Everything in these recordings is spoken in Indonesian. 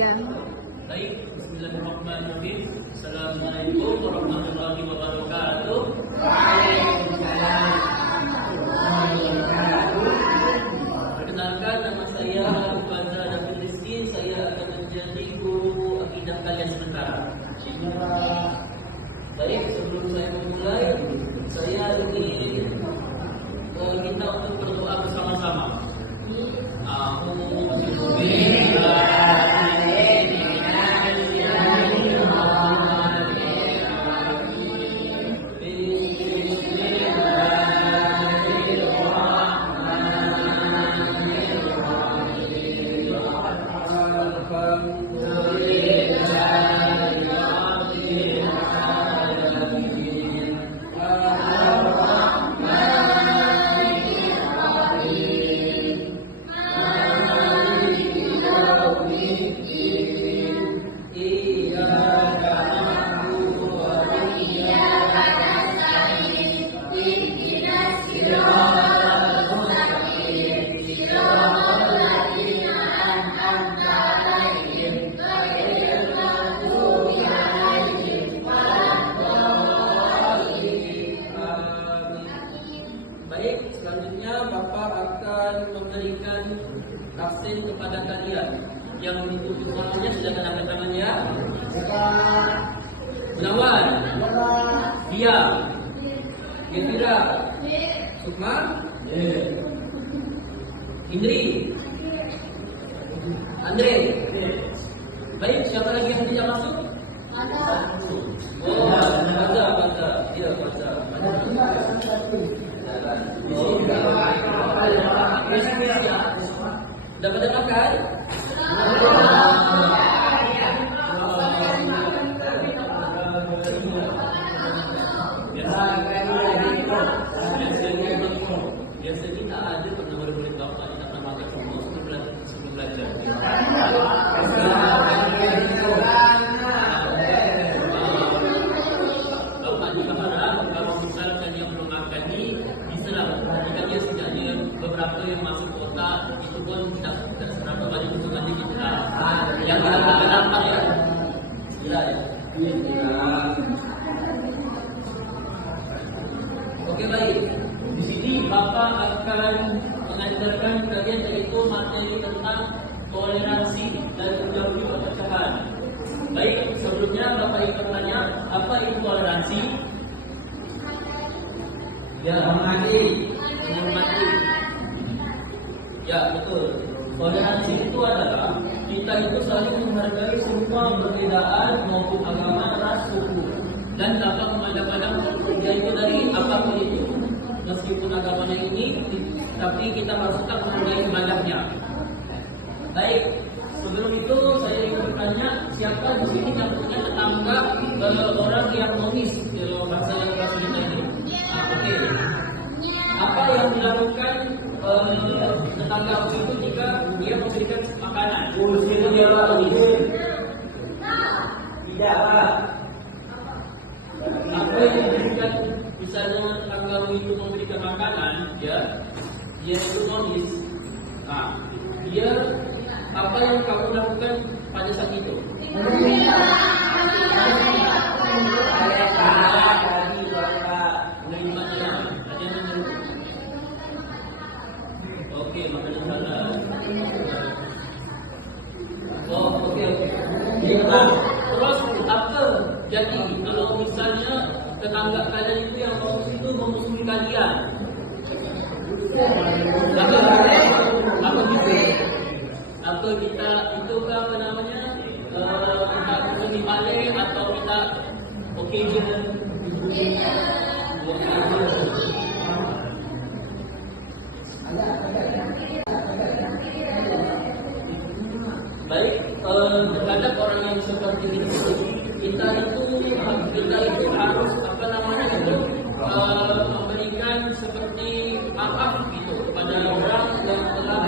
aja. Baik, bismillahirrahmanirrahim. Assalamualaikum warahmatullahi wabarakatuh. Waalaikumsalam warahmatullahi wabarakatuh. Perkenalkan, nama saya Faza David Rizky. Saya akan menjadi guru akidah kalian sementara. Baik, sebelum saya memulai, saya ingin kita untuk berdoa bersama-sama. Baik, selanjutnya Bapak akan memberikan vaksin kepada kalian. Yang untuk namanya silakan angkat tangannya. Gunawan, Dia, Gembira, Sukma, Indri, Andre. Baik, siapa lagi yang tidak masuk? Oh, Faza. Iya, Faza. Sudah pada makan? Biasanya tak ada pernah murid-murid Bapak yang tak pernah makan semua sebelum belajar. Bapak juga harap kalau misalkan yang belum makan ini bisa perhatikan dia setidaknya beberapa yang masuk kota itu pun tidak seberapa banyak untuk nanti kita yang tidak dapat ya. Gila ya. Oke, baik. Di sini Bapak akan mengajarkan kalian yaitu materi tentang toleransi dan menjauhi perpecahan. Baik, sebelumnya Bapak ingin bertanya, apa itu toleransi? Ya, menghormati. Ya, betul. Toleransi itu adalah kita itu saling menghargai semua perbedaan maupun agama, ras, suku, dan dapat memandang-pandang yaitu dari apapun itu. Meskipun agamanya ini, tapi kita harus tetap menghargai ibadahnya. Baik, sebelum itu saya ingin bertanya, siapa di sini yang punya tetangga orang yang nomis kalau bahasa kita ini? Oke. Apa yang dilakukan tetangga itu jika dia memberikan makanan? Itu dia tidak lah. Apa yang diberikan, misalnya tetangga itu memberikan makanan, dia itu nomis. Nah, dia apa yang kamu lakukan pada saat itu? Oke, makanan halal. Oh, oke. Terus apa jadi kalau misalnya tetangga kalian itu yang memusuhi kalian? Apa kita itu apa namanya? Kita dibalik atau kita occasion? Baik, terhadap orang yang seperti itu, kita itu harus apa namanya itu memberikan seperti maaf gitu kepada orang yang telah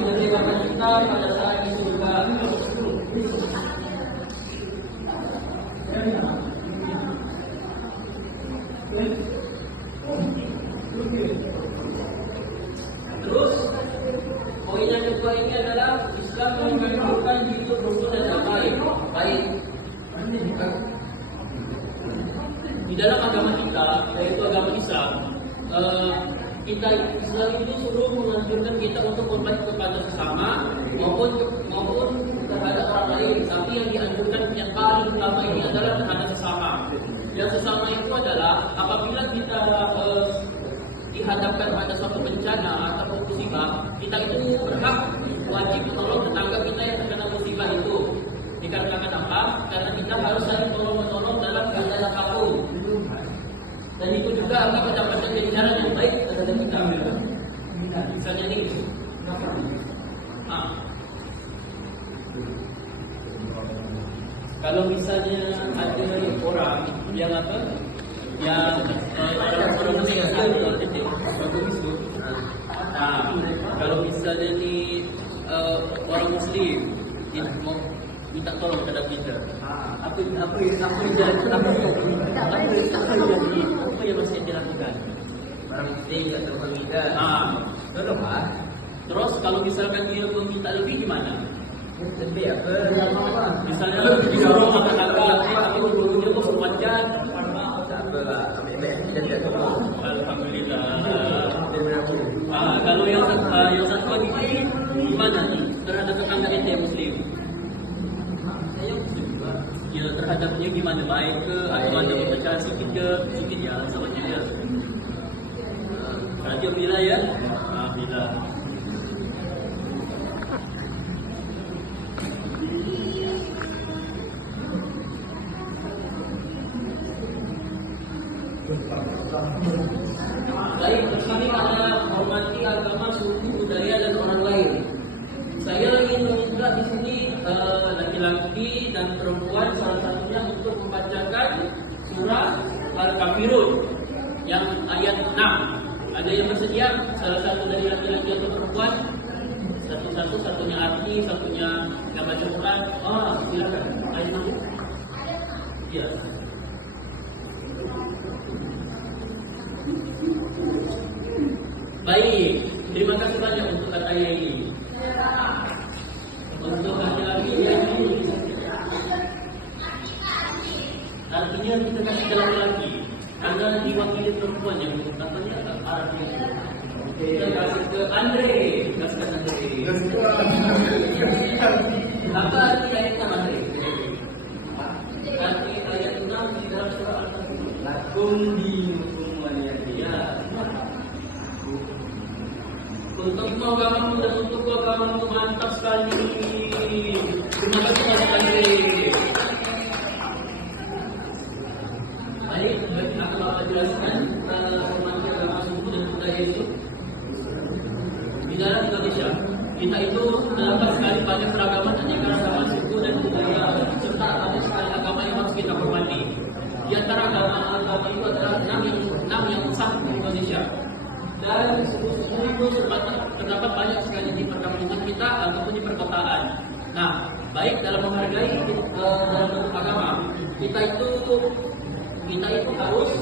menerima kita pada saat itu juga. Terus poin yang kedua ini adalah Islam di dalam agama kita, yaitu agama Islam, kita Islam itu suruh menganjurkan kita untuk berbaik kepada sesama maupun terhadap orang lain. Tapi yang dianjurkan yang paling utama ini adalah terhadap sesama. Yang sesama itu adalah apabila kita dihadapkan pada suatu bencana atau musibah, kita itu berhak wajib menolong tetangga kita yang terkena musibah itu. Dikarenakan apa? Karena kita harus saling tolong-menolong dalam keadaan apapun. Dan itu juga akan mendapatkan jalan yang baik terhadap kita. Misalnya ini, kalau misalnya ada orang yang apa? Yang orang Muslim, kalau misalnya ni orang Muslim mau minta tolong terhadap kita, apa yang mesti dilakukan? Orang Muslim atau orang kita, tolong lah. Terus kalau misalkan dia meminta lebih gimana? Lebih apa? Misalnya disuruh makan-makan, tapi dia bos wajan. Alhamdulillah. Kalau yang satu lagi gimana nih terhadap tetangga kita yang Muslim? Ya terhadapnya gimana, baik ke atau ada pemecah sikit ya sama dia. Radio bila ya? Bila. Baik, kami pada hormati agama, suku, budaya dan orang lain. Saya ingin meminta di sini laki-laki dan perempuan salah satunya untuk membacakan surah Al-Kafirun yang ayat 6. Ada yang bersedia? Salah satu dari laki-laki atau perempuan? Satu-satu, satunya arti, satunya yang baca Quran. Silakan. Ayat 6. Ya. Baik, terima kasih banyak untuk kata ini. Untuk laki-laki ini, artinya kita kasih ke laki-laki. Anda diwakili perempuan yang katanya artinya. Kita kasih ke Andre, kasih ke Andre. Apa arti ayat Andre? Arti ayat 6 di dalam surah Al-Kafirun. Lakum dinukum waliyadiyah. Untuk agamamu dan untuk agamamu, mantap sekali. Terima kasih sekali. Baik, aku akan jelaskan hormati agama, suku dan budaya itu. Di dalam Indonesia, kita itu terdapat sekali banyak keragaman aneka suku dan budaya, serta banyak sekali agama yang harus kita hormati. Di antara agama itu adalah 6 yang sah di Indonesia. Dan itu terdapat banyak sekali di perkampungan kita ataupun di perkotaan. Nah, baik dalam menghargai dalam bentuk agama, kita itu harus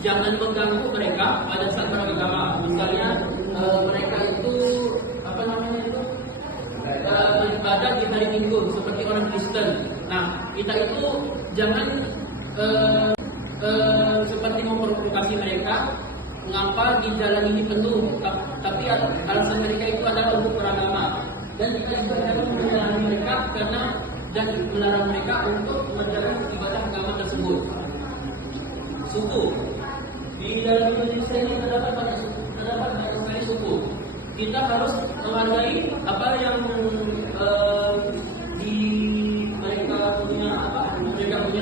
jangan mengganggu mereka pada saat beragama. Misalnya mereka itu beribadah di hari Minggu seperti orang Kristen. Nah, kita itu jangan seperti memprovokasi mereka, mengapa di jalan ini penuh, tapi alasan mereka itu adalah untuk beragama, dan kita juga jangan melarang mereka dan melarang mereka untuk mengerjakan ibadah agama tersebut. Suku di dalam Indonesia ini terdapat banyak sekali suku. Kita harus menghargai apa yang mereka punya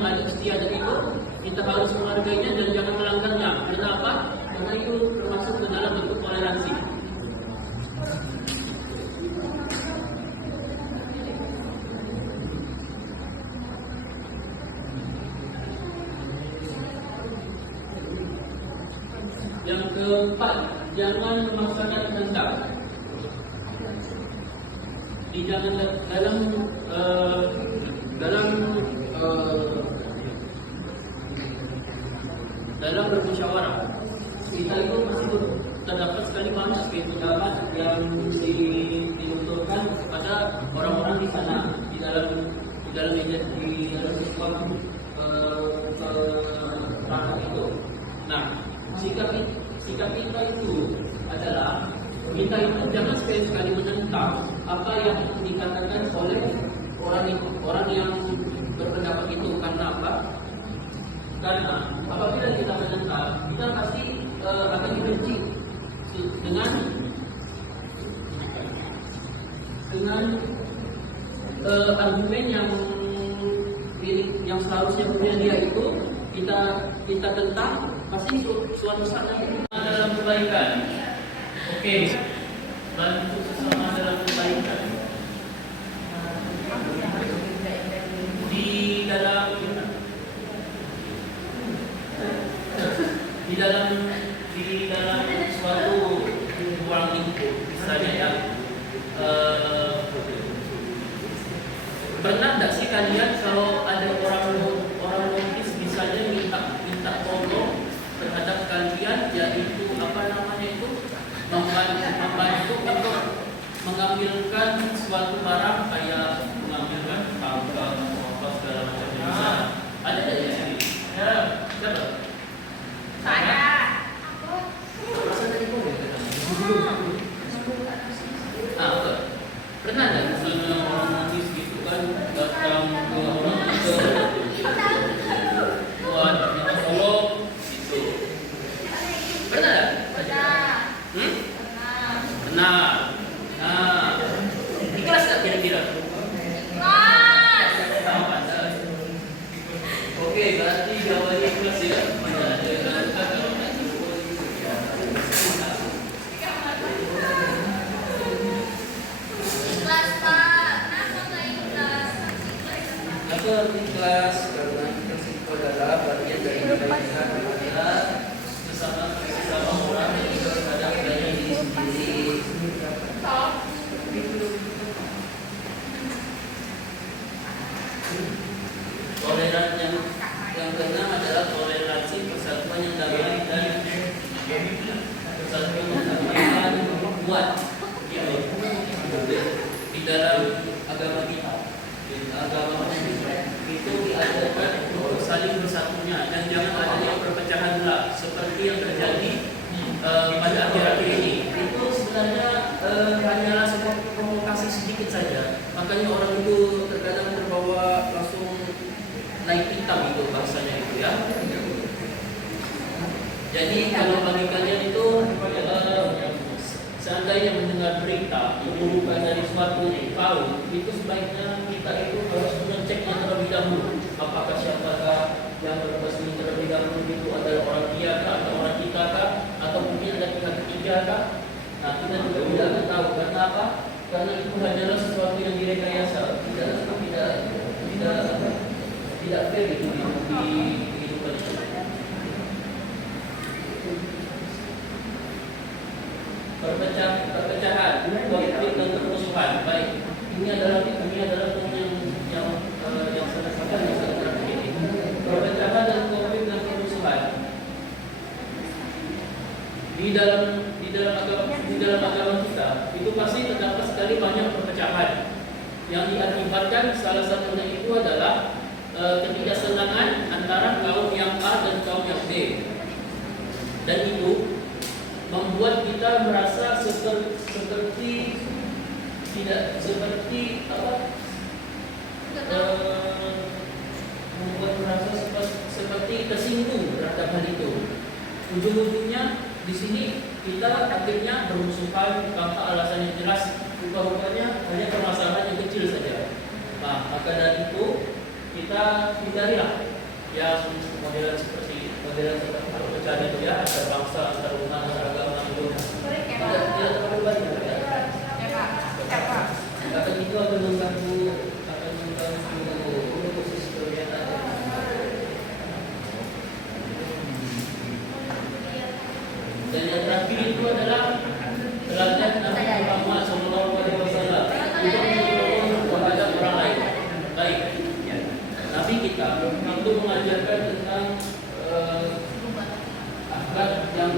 adat istiadat itu. Kita harus menghargainya dan jangan melanggarnya. Karena apa? Karena itu termasuk ke dalam bentuk toleransi. Yang keempat, jangan memaksakan kehendak. Dalam bermusyawarah, kita itu masih terdapat sekali pendapat yang dinuturkan kepada orang-orang di sana di dalam sebuah adalah kita itu jangan sekali-sekali menentang apa yang dikatakan oleh orang yang berpendapat itu. Karena apa? Karena apabila kita menentang, kita pasti akan dibenci dengan argumen yang seharusnya punya dia itu kita tentang, pasti suatu saat nanti dalam kebaikan. Oke, bantu sesama dalam kebaikan. Di dalam suatu ruang lingkup, misalnya ya, pernah tidak sih kalian kalau ada orang logis misalnya minta tolong terhadap kalian, yaitu apa namanya itu, membantu untuk mengambilkan suatu barang, kayak mengambilkan tangga apa segala macam. Ada tidak di sini? Ya, siapa? Saya. Masa tadi kau pernah ada orang logis gitu kan datang ke orang buat minta tolong gitu. Pernah ada? Pernah. Nah, ikhlas tak kira-kira? Oke, berarti jawabannya ikhlas ya. Ikhlas karena ikhlas itu adalah bagian dari kebaikan kita bersama orang yang terhadap diri sendiri. Toleran yang keenam adalah toleransi persatuan yang damai dan persatuan yang damai dan kuat. Di dalam agama kita, itu diajarkan untuk saling bersatunya dan jangan adanya perpecahan pula seperti yang terjadi pada akhir-akhir ini. Itu sebenarnya hanyalah sebuah provokasi sedikit saja, makanya orang itu terkadang terbawa langsung naik pitam itu bahasanya itu ya. Jadi kalau bagi kalian itu seandainya mendengar berita itu bukan dari suatu kaum, itu sebaiknya kita itu harus mengeceknya terlebih dahulu. Apakah siapakah yang berbasmi terlebih dahulu itu adalah orang dia kah, atau orang kita kah, atau mungkin ada pihak ketiga kah? Nah, kita juga tidak akan tahu. Karena apa? Karena itu hanyalah sesuatu yang direkayasa, tidak fair itu di kehidupan itu. Perpecahan, konflik dan permusuhan. Baik, ini adalah yang sangat terakhir ini. Perpecahan dan konflik dan permusuhan. Di dalam agama kita itu pasti terdapat sekali banyak perpecahan yang diakibatkan salah satunya itu adalah ketidaksenangan antara kaum yang A dan kaum yang B, dan itu membuat kita merasa seperti tersinggung terhadap hal itu. Ujung-ujungnya di sini kita akhirnya bermusuhan tanpa alasan yang jelas. Rupa-rupanya hanya permasalahan yang kecil saja. Nah, maka dari itu kita hindarilah ya modelan seperti perpecahan itu ya, antar bangsa, antar umat, antar agama itu tidak terlalu banyak ya. Akan itu akan mengganggu posisi kalian ada. Dan yang terakhir itu adalah teladan Nabi Muhammad SAW untuk kepada orang lain. Baik, ya. Nabi kita itu mengajarkan tentang akhlak yang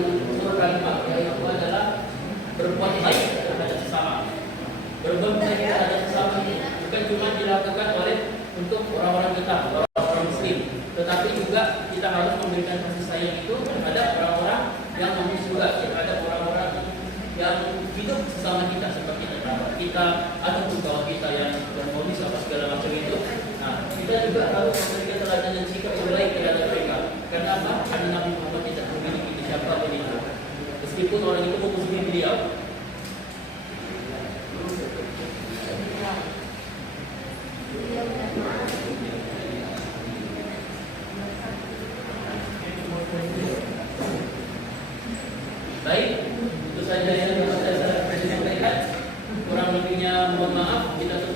kita atau kawan kita yang komunis apa segala macam itu. Nah, kita juga harus memberikan teladan dan sikap yang baik terhadap mereka. Karena apa? Karena Nabi Muhammad tidak memiliki siapa begitu. Meskipun orang itu memusuhi beliau. Baik, itu saja yang dapat saya sampaikan. Kurang lebihnya mohon maaf. Kita tutup